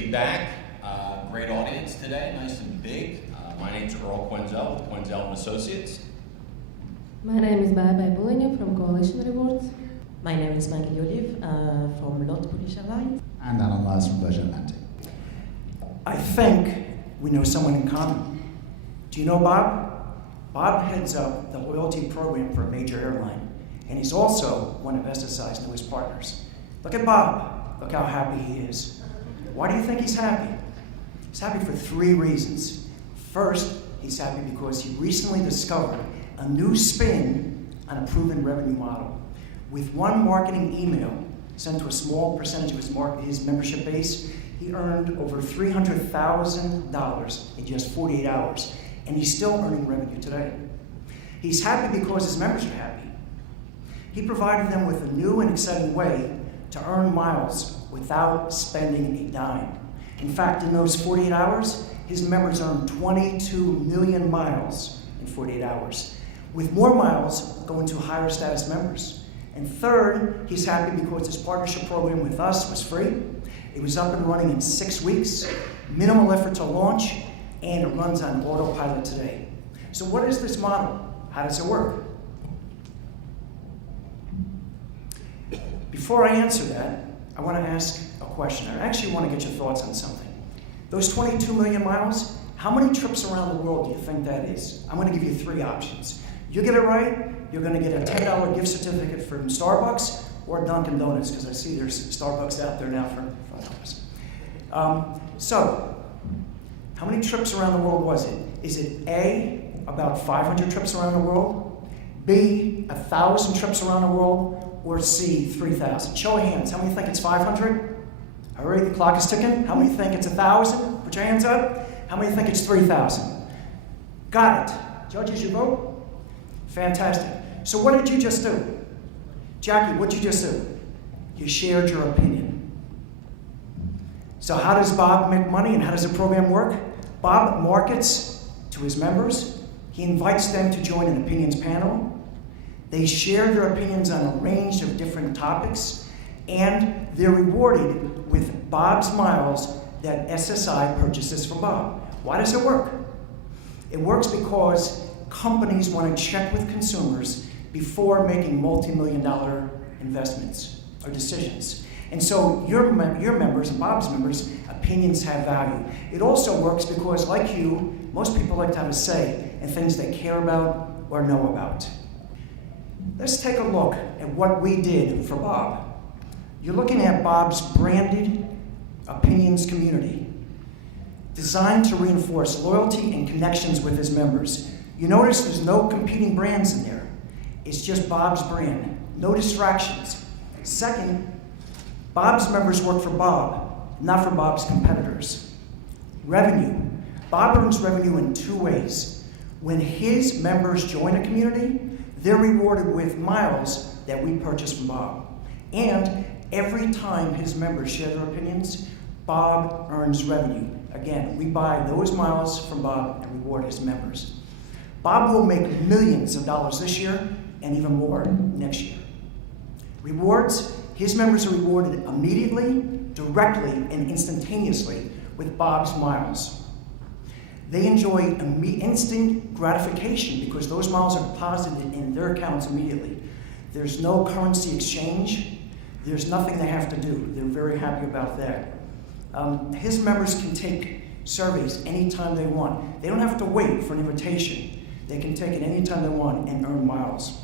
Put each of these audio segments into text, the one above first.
be back. Great audience today, nice and big. My name's Earl Quenzel with Quenzel and Associates. My name is Barbara Bouligny from Coalition Rewards. My name is Maggie Olive from Lot Polish Airline. And Alan Lars from Virgin Atlantic. I think we know someone in common. Do you know Bob? Bob heads up the loyalty program for a major airline, and he's also one of SSI's newest partners. Look at Bob. Look how happy he is. Why do you think he's happy? He's happy for 3 reasons. First, he's happy because he recently discovered a new spin on a proven revenue model. With one marketing email sent to a small percentage of his membership base, he earned over $300,000 in just 48 hours, and he's still earning revenue today. He's happy because his members are happy. He provided them with a new and exciting way to earn miles without spending a dime. In fact, in those 48 hours, his members earned 22 million miles in 48 hours, with more miles going to higher status members. And third, he's happy because his partnership program with us was free. It was up and running in 6 weeks, minimal effort to launch, and it runs on autopilot today. So what is this model? How does it work? Before I answer that, I want to ask a question. I actually want to get your thoughts on something. Those 22 million miles, how many trips around the world do you think that is? I'm going to give you 3 options. You get it right, you're going to get a $10 gift certificate from Starbucks or Dunkin' Donuts, because I see there's Starbucks out there now for $5. So, how many trips around the world was it? Is it A, about 500 trips around the world, B, 1,000 trips around the world, or C, 3,000? Show of hands, how many think it's 500? Hurry, the clock is ticking. How many think it's 1,000? Put your hands up. How many think it's 3,000? Got it. Judges, you vote? Fantastic. So what did you just do? Jackie, what did you just do? You shared your opinion. So how does Bob make money and how does the program work? Bob markets to his members. He invites them to join an opinions panel. They share their opinions on a range of different topics, and they're rewarded with Bob's miles that SSI purchases from Bob. Why does it work? It works because companies want to check with consumers before making multi-million-dollar investments or decisions. And so your members and Bob's members' opinions have value. It also works because, like you, most people like to have a say in things they care about or know about. Let's take a look at what we did for Bob. You're looking at Bob's branded opinions community, designed to reinforce loyalty and connections with his members. You notice there's no competing brands in there. It's just Bob's brand, no distractions. Second, Bob's members work for Bob, not for Bob's competitors. Revenue. Bob earns revenue in 2 ways. When his members join a community, they're rewarded with miles that we purchase from Bob. And every time his members share their opinions, Bob earns revenue. Again, we buy those miles from Bob and reward his members. Bob will make millions of dollars this year and even more next year. Rewards, his members are rewarded immediately, directly, and instantaneously with Bob's miles. They enjoy instant gratification because those miles are deposited in their accounts immediately. There's no currency exchange. There's nothing they have to do. They're very happy about that. His members can take surveys anytime they want. They don't have to wait for an invitation. They can take it anytime they want and earn miles.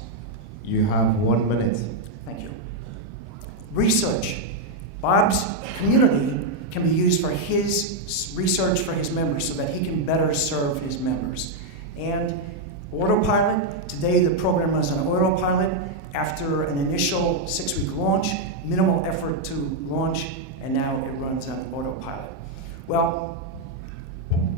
You have 1 minute. Thank you. Research. Bob's community can be used for his research for his members so that he can better serve his members. And autopilot. Today the program runs on autopilot. After an initial 6-week launch, minimal effort to launch, and now it runs on autopilot. Well,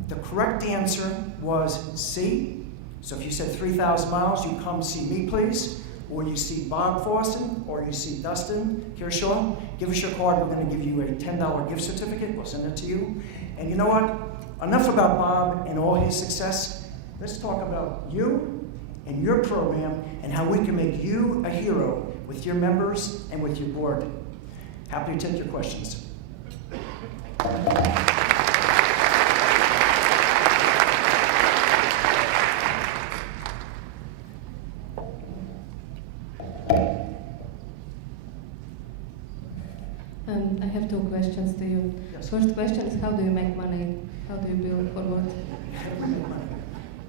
the correct answer was C. So if you said 3,000 miles, you come see me, please. Or you see Bob Fawson, or you see Dustin Kershaw. Give us your card. We're going to give you a $10 gift certificate. We'll send it to you. And you know what? Enough about Bob and all his success. Let's talk about you and your program and how we can make you a hero with your members and with your board. Happy to take your questions. First question is how do you make money? How do you build forward?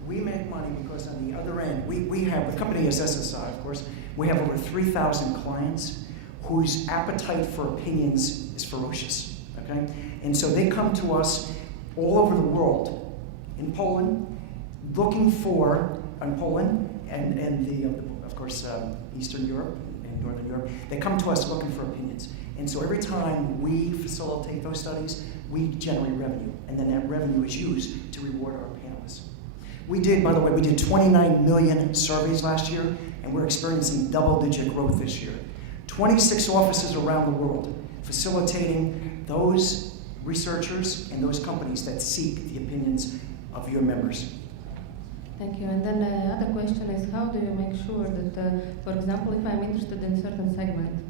We make money because on the other end, we have, the company is SSI, of course, we have over 3,000 clients whose appetite for opinions is ferocious, okay? And so they come to us all over the world, in Poland, looking for, in Poland and of course, Eastern Europe and Northern Europe, they come to us looking for opinions. And so every time we facilitate those studies, we generate revenue, and then that revenue is used to reward our panelists. We did, by the way, we did 29 million surveys last year, and we're experiencing double-digit growth this year. 26 offices around the world facilitating those researchers and those companies that seek the opinions of your members. Thank you. And then the other question is how do you make sure that, for example, if I'm interested in a certain segment,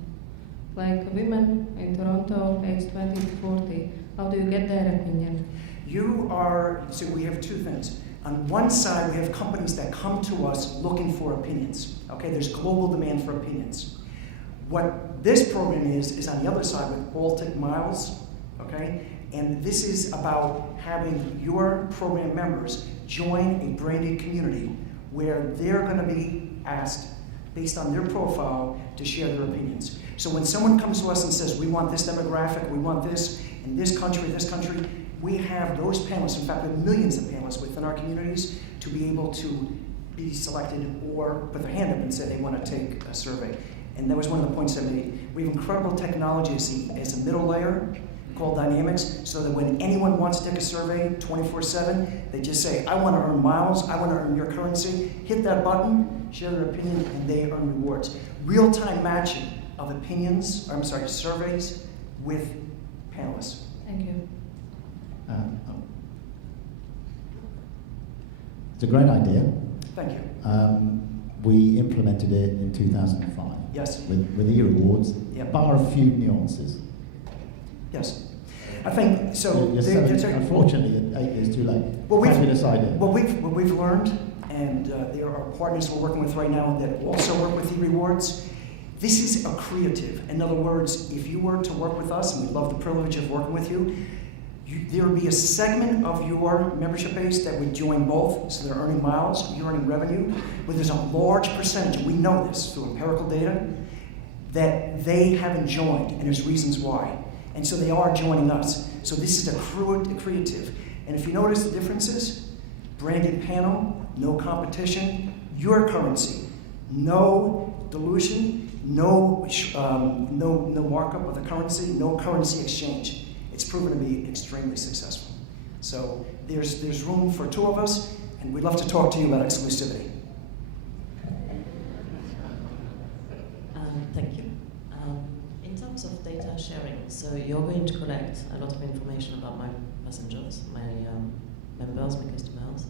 like women in Toronto, age 20 to 40, how do you get their opinion? So we have two things. On one side, we have companies that come to us looking for opinions. Okay, there's global demand for opinions. What this program is on the other side with Baltic Miles, okay? And this is about having your program members join a branded community where they're going to be asked, based on their profile, to share their opinions. So when someone comes to us and says, we want this demographic, we want this in this country, we have those panelists, in fact, we have millions of panelists within our communities to be able to be selected or put their hand up and say they want to take a survey. And that was one of the points I made. We have incredible technology as a middle layer called Dynamics, so that when anyone wants to take a survey 24/7, they just say, I want to earn miles, I want to earn your currency, hit that button, share their opinion, and they earn rewards. Real-time matching of surveys with panelists. Thank you. It's a great idea. Thank you. We implemented it in 2005. Yes. With e-rewards, Yep. bar a few nuances. Yes. I think, so... Unfortunately, 8 years too late. Well, Fabulous idea. What we've learned, and there are partners we're working with right now that also work with e-rewards, this is accretive. In other words, if you were to work with us, and we'd love the privilege of working with you, there would be a segment of your membership base that would join both, so they're earning miles, you're earning revenue, but there's a large percentage, and we know this through empirical data, that they haven't joined, and there's reasons why. And so they are joining us. So this is accretive. And if you notice the differences, branded panel, no competition, your currency, no dilution, no markup of the currency, no currency exchange. It's proven to be extremely successful. So there's room for two of us, and we'd love to talk to you about exclusivity. Thank you. In terms of data sharing, so you're going to collect a lot of information about my passengers, my members, my customers.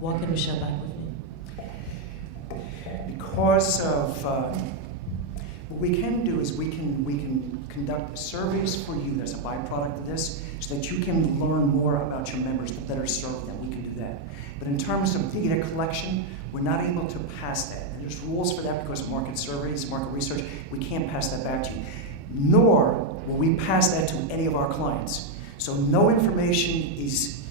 What can you share back with me? Because of what we can do is we can conduct surveys for you as a byproduct of this, so that you can learn more about your members to better serve them. We can do that. But in terms of data collection, we're not able to pass that. And there's rules for that because of market surveys, market research. We can't pass that back to you. Nor will we pass that to any of our clients. So no information is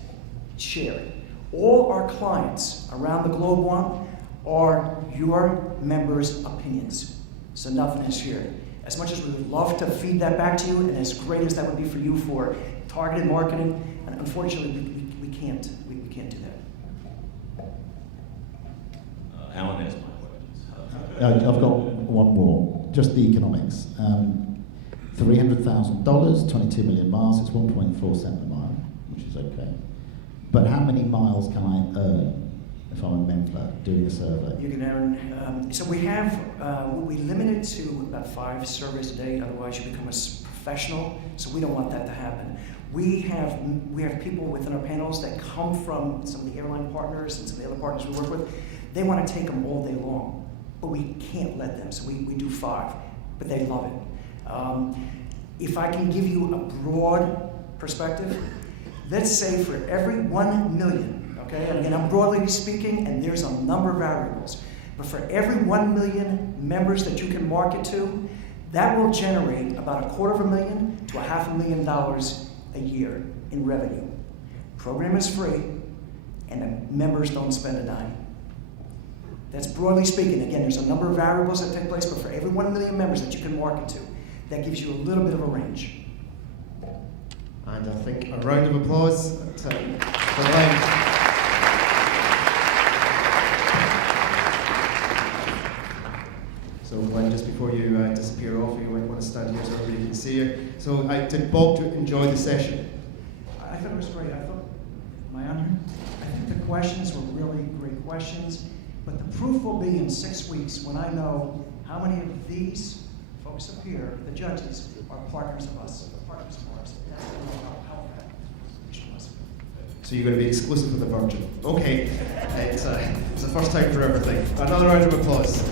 shared. All our clients around the globe want are your members' opinions. So nothing is shared. As much as we would love to feed that back to you, and as great as that would be for you for targeted marketing, and unfortunately we can't do that. Alan has my questions. I've got one more. Just the economics. $300,000, 22 million miles. It's 1.4 cents a mile, which is okay. But how many miles can I earn if I'm a member doing a survey? You can earn, so we limit it to about 5 surveys a day, otherwise you become a professional, so we don't want that to happen. We have people within our panels that come from some of the airline partners and some of the other partners we work with. They want to take them all day long, but we can't let them, so we do 5, but they love it. If I can give you a broad perspective, let's say for every 1 million, okay, and again, I'm broadly speaking, and there's a number of variables, but for every 1 million members that you can market to, That will generate about $250,000 to $500,000 a year in revenue. Program is free, and the members don't spend a dime. That's broadly speaking. Again, there's a number of variables that take place, but for every 1 million members that you can market to, that gives you a little bit of a range. And I think a round of applause for Len. So Glenn, just before you disappear off, you might want to stand here so everybody can see you. So did Bob enjoy the session? I thought it was great. Am I on here? I think the questions were really great questions, but the proof will be in 6 weeks when I know how many of these folks up here, the judges, are partners of us, partners of ours. That's going to know how powerful that mission was. So you're going to be exclusive with the Virgin. Okay, it's a first time for everything. Another round of applause.